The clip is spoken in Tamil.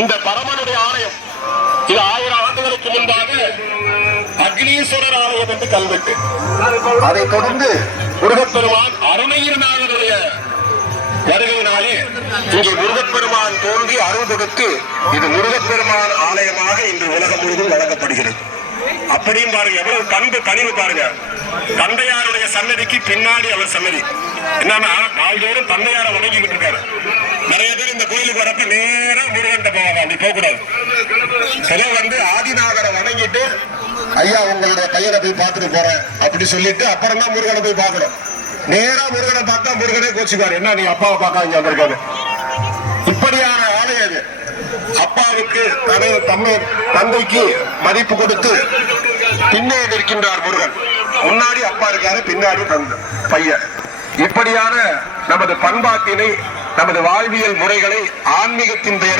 இந்த பரமனுடைய ஆலயம். இது ஆயிரம் ஆண்டுகளுக்கு முன்பாக அக்னீஸ்வரர் ஆலயம் என்று கல்வெட்டு அதைத் தொடர்ந்து முருகப்பெருமான் அருணகிரிநாதனுடைய வருகையினாலே இங்கே முருகப்பெருமான் தோன்றி அருள் கொடுத்து இது முருகப்பெருமான் ஆலயமாக இன்று உலகம் முழுவதும் வழங்கப்படுகிறது. அப்படியும் பாருங்க எவ்வளவு கண்டு கனிவு பாருங்க. தந்தையாருடைய சன்னதிக்கு பின்னாடி அவர் சன்னதி. என்னன்னா நாள்தோறும் தந்தையாரை வணங்கிக்கிட்டு இருக்காரு. கோயிலுக்கு வரப்ப நேரம் முருகன்ட்ட போவாங்க. அப்படி போக கூடாது சிலர் வந்து ஆதிநாதரை வணங்கிட்டு ஐயா உங்களுடைய கையில போய் பார்த்துட்டு போறேன் அப்படி சொல்லிட்டு அப்புறம் தான் முருகனை போய் பார்க்கணும். நேரா முருகனை பார்த்தா முருகனே கோச்சுக்காரு என்ன நீ அப்பாவை பார்க்க இங்க வந்திருக்காரு? இப்படியான ஆலயம் அது. அப்பாவுக்கு தனது தம்மை தந்தைக்கு மதிப்பு கொடுத்து பின்னே நிற்கின்றார் முருகன். முன்னாடி அப்பா இருக்காரு பின்னாடி தந்தை பையன். இப்படியான நமது பண்பாட்டினை நமது வாழ்வியல் முறைகளை ஆன்மீகத்தின் பெயர்